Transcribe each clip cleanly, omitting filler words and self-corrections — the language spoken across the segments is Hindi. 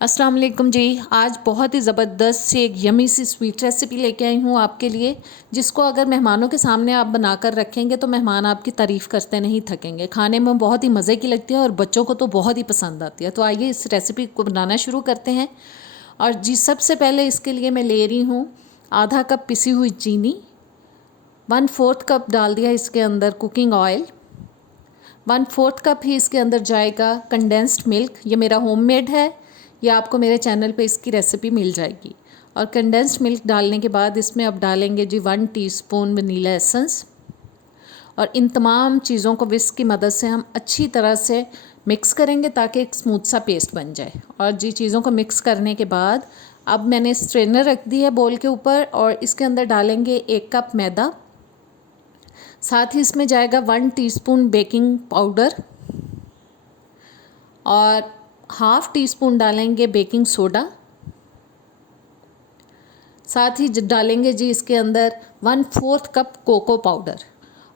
अस्सलाम वालेकुम जी। आज बहुत ही ज़बरदस्त सी एक यमी सी स्वीट रेसिपी लेके आई हूँ आपके लिए, जिसको अगर मेहमानों के सामने आप बनाकर रखेंगे तो मेहमान आपकी तारीफ़ करते नहीं थकेंगे। खाने में बहुत ही मज़े की लगती है और बच्चों को तो बहुत ही पसंद आती है। तो आइए इस रेसिपी को बनाना शुरू करते हैं। और जी सबसे पहले इसके लिए मैं ले रही हूँ आधा कप पिसी हुई चीनी, 1/4 कप डाल दिया इसके अंदर कुकिंग ऑयल, 1/4 कप ही इसके अंदर जाएगा कंडेंस्ड मिल्क। ये मेरा होममेड है, या आपको मेरे चैनल पे इसकी रेसिपी मिल जाएगी। और कंडेंस्ड मिल्क डालने के बाद इसमें अब डालेंगे जी 1 टीस्पून वनीला एसेंस। और इन तमाम चीज़ों को विस्क की मदद से हम अच्छी तरह से मिक्स करेंगे ताकि एक स्मूथ सा पेस्ट बन जाए। और जी चीज़ों को मिक्स करने के बाद अब मैंने स्ट्रेनर रख दी है बोल के ऊपर, और इसके अंदर डालेंगे 1 कप मैदा। साथ ही इसमें जाएगा 1 टीस्पून बेकिंग पाउडर और हाफ़ टी स्पून डालेंगे बेकिंग सोडा। साथ ही डालेंगे जी इसके अंदर 1/4 कप कोको पाउडर।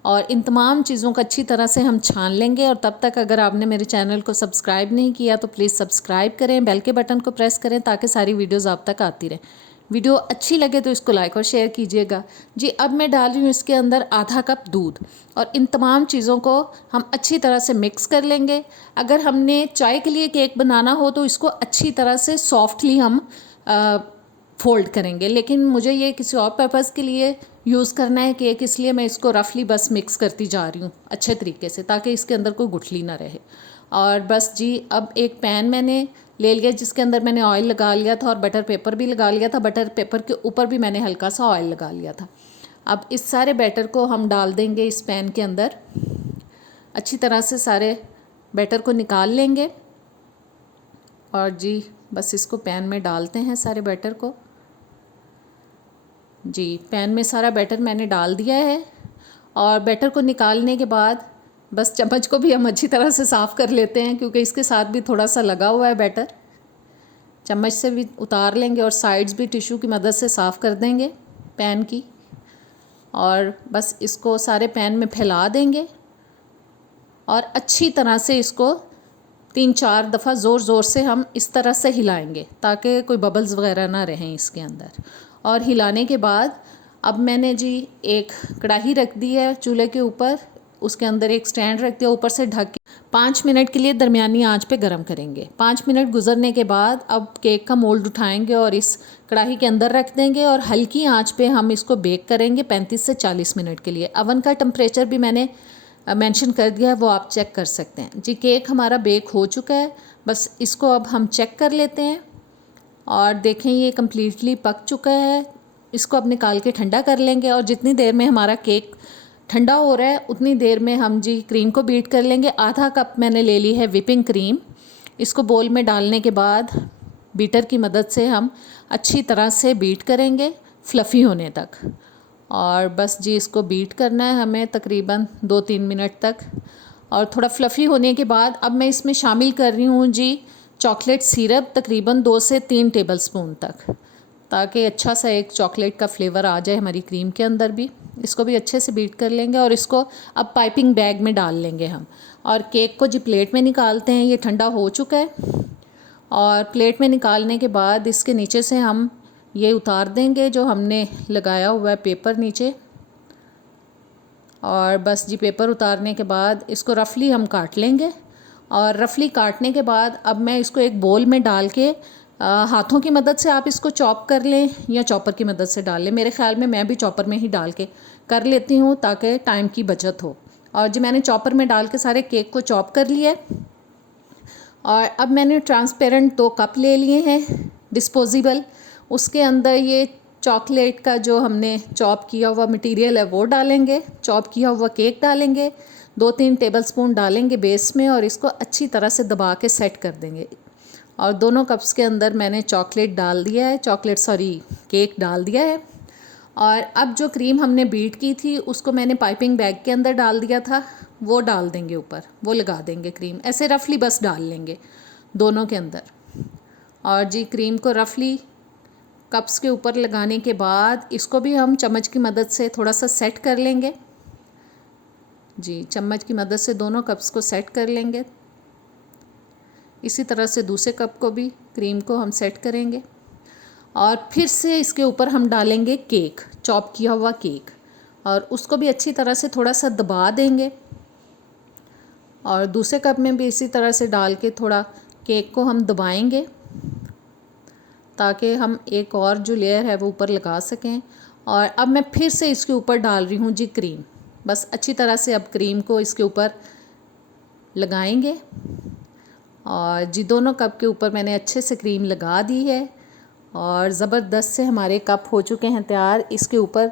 और इन तमाम चीज़ों को अच्छी तरह से हम छान लेंगे। और तब तक अगर आपने मेरे चैनल को सब्सक्राइब नहीं किया तो प्लीज़ सब्सक्राइब करें, बेल के बटन को प्रेस करें ताकि सारी वीडियोस आप तक आती रहें। वीडियो अच्छी लगे तो इसको लाइक और शेयर कीजिएगा जी। अब मैं डाल रही हूँ इसके अंदर आधा कप दूध, और इन तमाम चीज़ों को हम अच्छी तरह से मिक्स कर लेंगे। अगर हमने चाय के लिए केक बनाना हो तो इसको अच्छी तरह से सॉफ्टली हम फोल्ड करेंगे, लेकिन मुझे ये किसी और पर्पज़ के लिए यूज़ करना है केक, इसलिए मैं इसको रफली बस मिक्स करती जा रही हूँ अच्छे तरीके से, ताकि इसके अंदर कोई गुठली ना रहे। और बस जी अब एक पैन मैंने ले लिया जिसके अंदर मैंने ऑयल लगा लिया था और बटर पेपर भी लगा लिया था। बटर पेपर के ऊपर भी मैंने हल्का सा ऑयल लगा लिया था। अब इस सारे बैटर को हम डाल देंगे इस पैन के अंदर। अच्छी तरह से सारे बैटर को निकाल लेंगे। और जी बस इसको पैन में डालते हैं सारे बैटर को। जी पैन में सारा बैटर मैंने डाल दिया है। और बैटर को निकालने के बाद बस चम्मच को भी हम अच्छी तरह से साफ़ कर लेते हैं, क्योंकि इसके साथ भी थोड़ा सा लगा हुआ है बैटर। चम्मच से भी उतार लेंगे और साइड्स भी टिश्यू की मदद से साफ़ कर देंगे पैन की। और बस इसको सारे पैन में फैला देंगे और अच्छी तरह से इसको 3-4 दफ़ा ज़ोर ज़ोर से हम इस तरह से हिलाएंगे ताकि कोई बबल्स वगैरह ना रहें इसके अंदर। और हिलाने के बाद अब मैंने जी एक कढ़ाई रख दी है चूल्हे के ऊपर, उसके अंदर एक स्टैंड रख दिया, ऊपर से ढक के 5 मिनट के लिए दरमियानी आंच पे गरम करेंगे। 5 मिनट गुजरने के बाद अब केक का मोल्ड उठाएंगे और इस कढ़ाई के अंदर रख देंगे और हल्की आंच पे हम इसको बेक करेंगे 35 से 40 मिनट के लिए। अवन का टेम्परेचर भी मैंने मेंशन कर दिया है, वो आप चेक कर सकते हैं जी। केक हमारा बेक हो चुका है, बस इसको अब हम चेक कर लेते हैं। और देखें ये कम्प्लीटली पक चुका है। इसको अब निकाल के ठंडा कर लेंगे। और जितनी देर में हमारा केक ठंडा हो रहा है उतनी देर में हम जी क्रीम को बीट कर लेंगे। आधा कप मैंने ले ली है विपिंग क्रीम। इसको बोल में डालने के बाद बीटर की मदद से हम अच्छी तरह से बीट करेंगे फ्लफ़ी होने तक। और बस जी इसको बीट करना है हमें तकरीबन 2-3 मिनट तक। और थोड़ा फ्लफ़ी होने के बाद अब मैं इसमें शामिल कर रही हूँ जी चॉकलेट सिरप, तकरीबन 2 से 3 टेबलस्पून तक, ताकि अच्छा सा एक चॉकलेट का फ्लेवर आ जाए हमारी क्रीम के अंदर भी। इसको भी अच्छे से बीट कर लेंगे और इसको अब पाइपिंग बैग में डाल लेंगे हम। और केक को जी प्लेट में निकालते हैं, ये ठंडा हो चुका है। और प्लेट में निकालने के बाद इसके नीचे से हम ये उतार देंगे जो हमने लगाया हुआ है पेपर नीचे। और बस जी पेपर उतारने के बाद इसको रफली हम काट लेंगे। और रफली काटने के बाद अब मैं इसको एक बोल में डाल के हाथों की मदद से आप इसको चॉप कर लें या चॉपर की मदद से डाल लें। मेरे ख्याल में मैं भी चॉपर में ही डाल के कर लेती हूँ ताकि टाइम की बचत हो। और जी मैंने चॉपर में डाल के सारे केक को चॉप कर लिया है। और अब मैंने ट्रांसपेरेंट 2 कप ले लिए हैं डिस्पोजेबल। उसके अंदर ये चॉकलेट का जो हमने चॉप किया हुआ मटेरियल है वो डालेंगे, चॉप किया हुआ केक डालेंगे, 2-3 टेबलस्पून डालेंगे बेस में और इसको अच्छी तरह से दबा के सेट कर देंगे। और दोनों कप्स के अंदर मैंने चॉकलेट डाल दिया है, केक डाल दिया है। और अब जो क्रीम हमने बीट की थी उसको मैंने पाइपिंग बैग के अंदर डाल दिया था, वो डाल देंगे ऊपर, वो लगा देंगे क्रीम, ऐसे रफली बस डाल लेंगे दोनों के अंदर। और जी क्रीम को रफली कप्स के ऊपर लगाने के बाद इसको भी हम चम्मच की मदद से थोड़ा सा सेट कर लेंगे। जी चम्मच की मदद से दोनों कप्स को सेट कर लेंगे। इसी तरह से दूसरे कप को भी क्रीम को हम सेट करेंगे और फिर से इसके ऊपर हम डालेंगे केक, चॉप किया हुआ केक, और उसको भी अच्छी तरह से थोड़ा सा दबा देंगे। और दूसरे कप में भी इसी तरह से डाल के थोड़ा केक को हम दबाएंगे ताकि हम एक और जो लेयर है वो ऊपर लगा सकें। और अब मैं फिर से इसके ऊपर डाल रही हूँ जी क्रीम। बस अच्छी तरह से अब क्रीम को इसके ऊपर लगाएंगे और जी दोनों कप के ऊपर मैंने अच्छे से क्रीम लगा दी है और ज़बरदस्त से हमारे कप हो चुके हैं तैयार। इसके ऊपर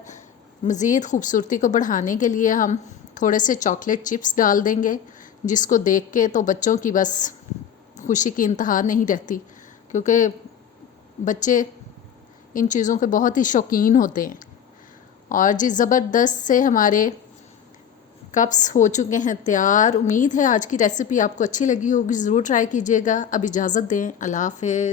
मज़ीद खूबसूरती को बढ़ाने के लिए हम थोड़े से चॉकलेट चिप्स डाल देंगे, जिसको देख के तो बच्चों की बस खुशी की इंतहा नहीं रहती, क्योंकि बच्चे इन चीज़ों के बहुत ही शौकीन होते हैं। और जी ज़बरदस्त से हमारे कप्स हो चुके हैं तैयार। उम्मीद है आज की रेसिपी आपको अच्छी लगी होगी, ज़रूर ट्राई कीजिएगा। अब इजाज़त दें, अल्लाह हाफ़िज़।